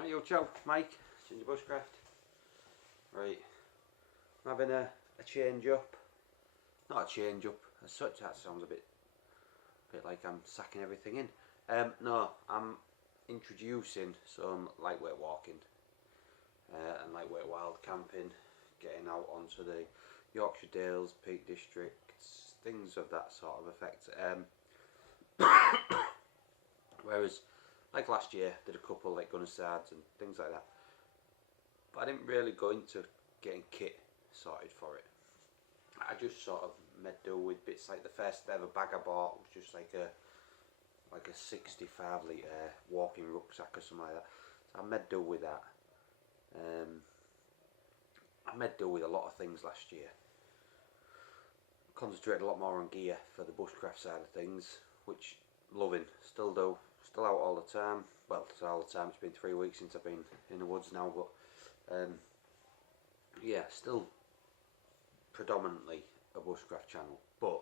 Right, yo, ciao, Mike, Ginger Bushcraft. Right, I'm having a change up. Not a change up as such, that sounds a bit like I'm sacking everything in. No, I'm introducing some lightweight walking and lightweight wild camping, getting out onto the Yorkshire Dales, Peak Districts, things of that sort of effect. Whereas, like last year, did a couple like Gunnersards and things like that. But I didn't really go into getting kit sorted for it. I just sort of made do with bits like the first ever bag I bought was just like a 65 litre walking rucksack or something like that. So I made do with that. I made do with a lot of things last year. Concentrated a lot more on gear for the bushcraft side of things, which loving, still do, still out all the time. Well, still all the time. It's been 3 weeks since I've been in the woods now, but yeah, still predominantly a bushcraft channel, but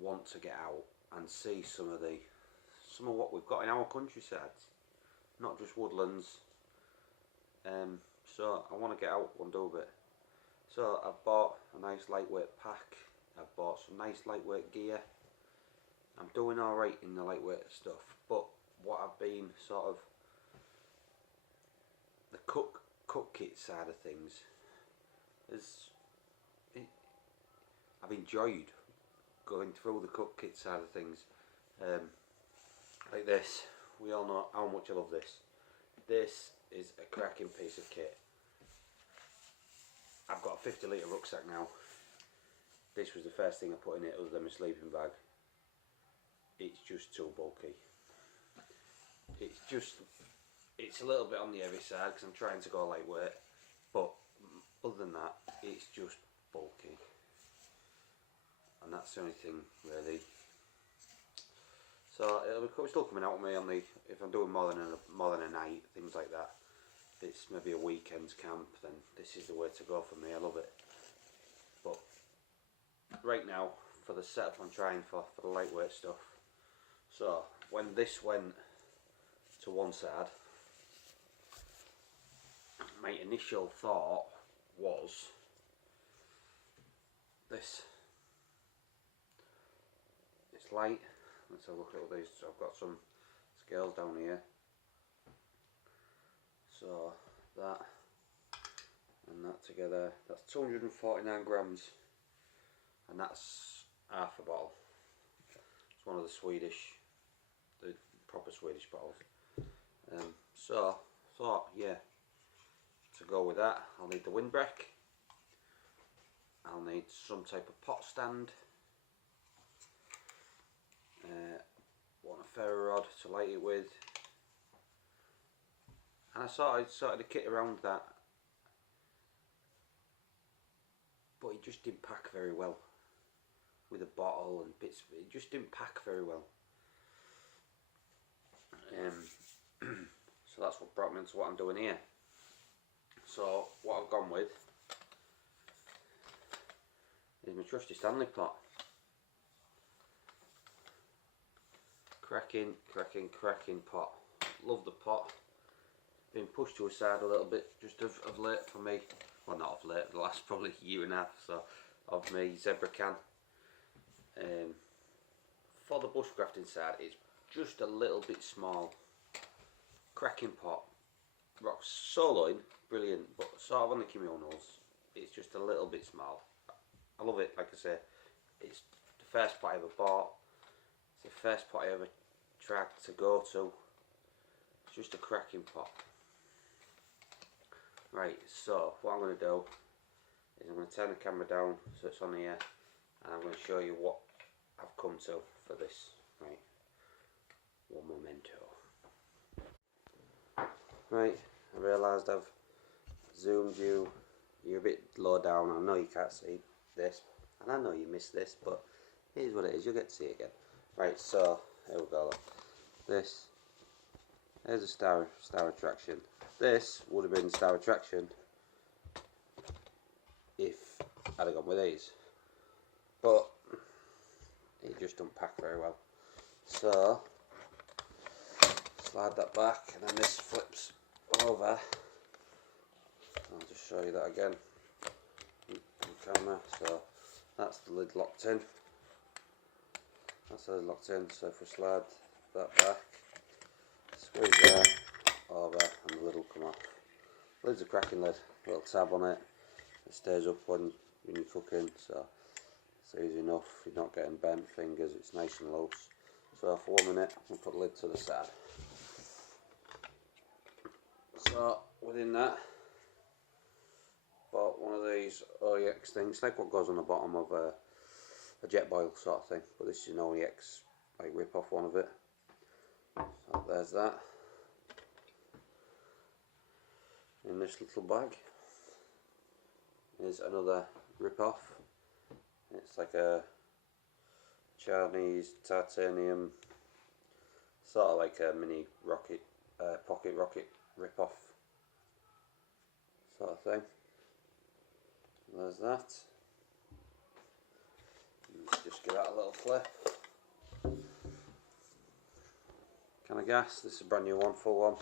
want to get out and see some of what we've got in our countrysides, not just woodlands. So I want to get out and do a bit. So I've bought a nice lightweight pack. I've bought some nice lightweight gear. I'm doing alright in the lightweight stuff, but what I've been sort of the cook kit side of things I've enjoyed going through the cook kit side of things. Like this, we all know how much I love this. This is a cracking piece of kit. I've got a 50 litre rucksack now. This was the first thing I put in it other than my sleeping bag. It's just too bulky. It's a little bit on the heavy side because I'm trying to go lightweight, but other than that, it's just bulky. And that's the only thing really. So it'll be still coming out with me on the, if I'm doing more than a night, things like that. It's maybe a weekend's camp, then this is the way to go for me. I love it. But right now, for the setup I'm trying for the lightweight stuff. So when this went to one side, my initial thought was this. It's light. Let's have a look at these. So I've got some scales down here. So that and that together, that's 249 grams, and that's half a bottle. It's one of the proper Swedish bottles. So thought, yeah, to go with that, I'll need the windbreak. I'll need some type of pot stand. Want a ferro rod to light it with. And I sorted the kit around that, but it just didn't pack very well with a bottle and bits. It just didn't pack very well. So that's what brought me into what I'm doing here. So what I've gone with is my trusty Stanley pot. Cracking pot. Love the pot. Been pushed to a side a little bit just of late for me. Well, not of late, the last probably year and a half so of my zebra can. For the bushcrafting side, it's just a little bit small. Cracking pot. Rocks soloing, brilliant, but sort of on the kimonos, it's just a little bit small. I love it, like I say. It's the first pot I ever bought. It's the first pot I ever tried to go to. It's just a cracking pot. Right, so what I'm going to do is I'm going to turn the camera down so it's on here, and I'm going to show you what I've come to for this. Right, one memento. Right, I realised I've zoomed you. You're a bit low down. I know you can't see this, and I know you missed this, but here's what it is. You'll get to see it again. Right, so here we go. This. There's a star attraction. This would have been star attraction if I'd have gone with these, but it just don't pack very well. So slide that back, and then this flips over. I'll just show you that again on camera. So that's the lid locked in. That's the lid locked in. So if we slide that back, squeeze there, over, and the lid will come off. Lid's a cracking lid. Little tab on it. It stays up when you're cooking, so it's easy enough. You're not getting bent fingers. It's nice and loose. So for 1 minute, we'll put the lid to the side. So within that, bought one of these OEX things, like what goes on the bottom of a jet boil sort of thing, but this is an OEX like rip off one of it. So there's that in this little bag. Here's another rip off. It's like a Chinese titanium, sort of like a mini rocket, pocket rocket rip off sort of thing. There's that. Just give that a little flip. Can of gas. This is a brand new one, full one.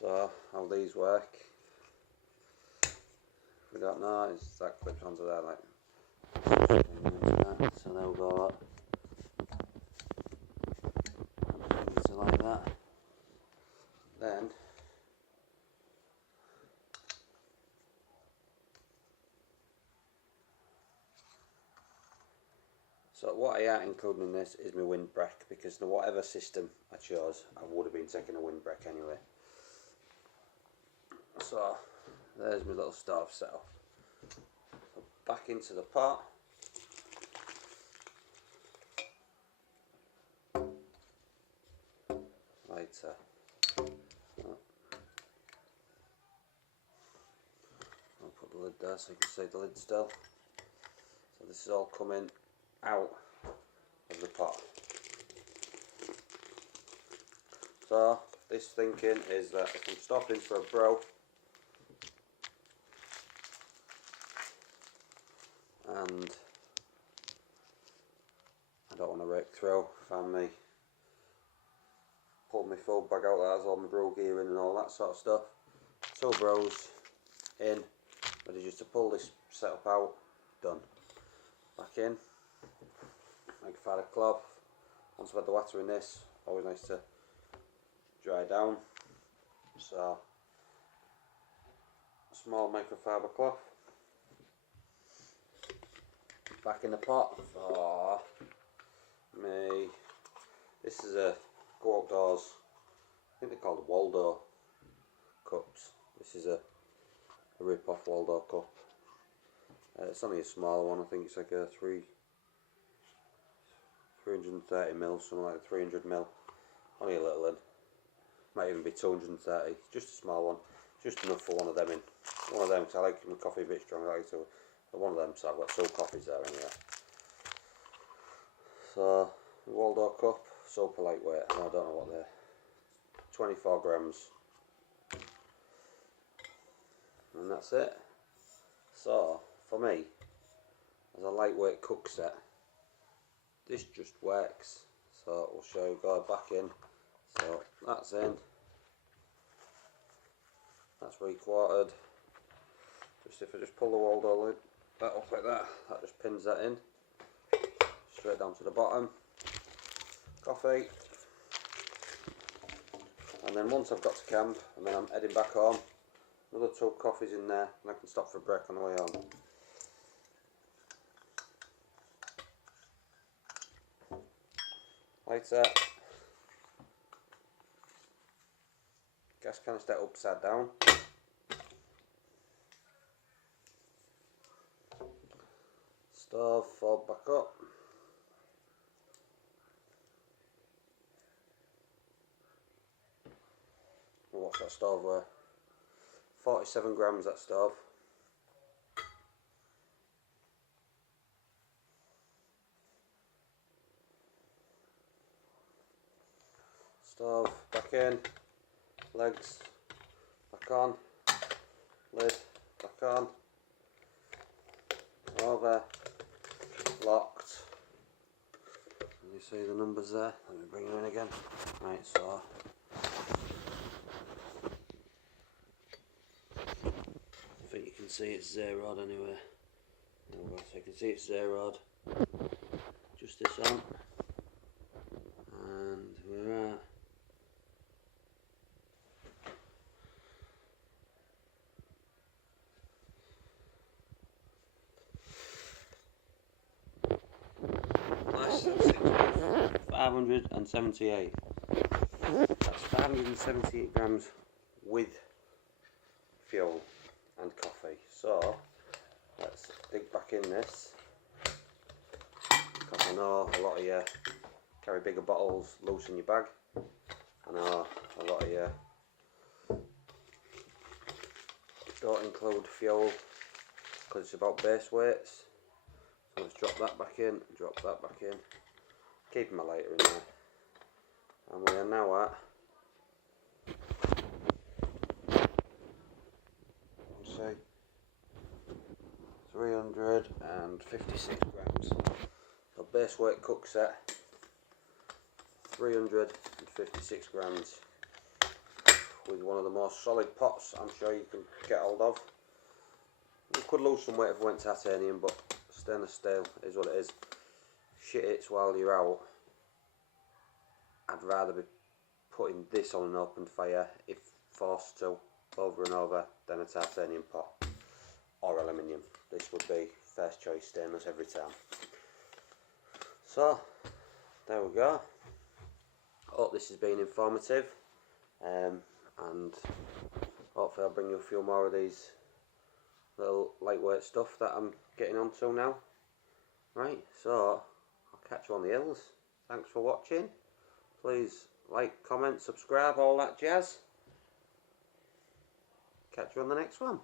So how these work, if we don't know, is that clips onto there like. So there we go. So like that. Then so what I am including in this is my windbreak, because the whatever system I chose, I would have been taking a windbreak anyway. So there's my little stove setup. So back into the pot. Lighter. I'll put the lid there so you can see the lid still. So this is all coming out of the pot. So this thinking is that if I'm stopping for a bro and I don't want to rake through, find me, pull my food bag out that has all my bro gear in and all that sort of stuff. 2 bros in, ready just to pull this setup out, done. Back in, make a fibre cloth. Once I've had the water in this, always nice to dry down. So, a small microfiber cloth. Back in the pot for me. This is a go outdoors, I think they're called Waldo cups. This is a rip off Waldo cup. It's only a small one, I think it's like a 330ml, something like 300ml. Only a little one. Might even be 230. Just a small one. Just enough for one of them in. One of them, because I like my coffee a bit strong. I like to. One of them, so I've got 2 coffees there anyway. So, Waldo cup, super lightweight. I don't know what they're. 24 grams. And that's it. So, for me, as a lightweight cook set, this just works. So we'll show you, go back in. So that's in. That's 3/4. Just if I just pull the Waldo lid that up like that, that just pins that in. Straight down to the bottom. Coffee. And then once I've got to camp, and then I'm heading back home, another 2 coffees in there, and I can stop for a break on the way home. Lighter. Gas canister upside down. Stove fold back up. What's that stove worth? 47 grams that stove. Stove back in, legs back on, lid back on, over, locked. you see the numbers there? Let me bring them in again. Right, so I think you can see it's zeroed anyway. There we go, so you can see it's zeroed. Just this on. And we're at license 578. That's 578 grams with fuel and coffee. So let's dig back in this, because I know a lot of you carry bigger bottles loose in your bag. I know a lot of you don't include fuel because it's about base weights. So let's drop that back in, drop that back in, keeping my lighter in there. And we are now at 356 grams. The base weight cook set, 356 grams, with one of the most solid pots I'm sure you can get hold of. You could lose some weight if we went titanium, but stainless steel is what it is. Shit hits while you're out. I'd rather be putting this on an open fire, if forced to, over and over, than a titanium pot or aluminium. This would be first choice stainless every time. So there we go. Hope this has been informative, and hopefully I'll bring you a few more of these little lightweight stuff that I'm getting onto now. Right, so I'll catch you on the hills. Thanks for watching. Please like, comment, subscribe, all that jazz. Catch you on the next one.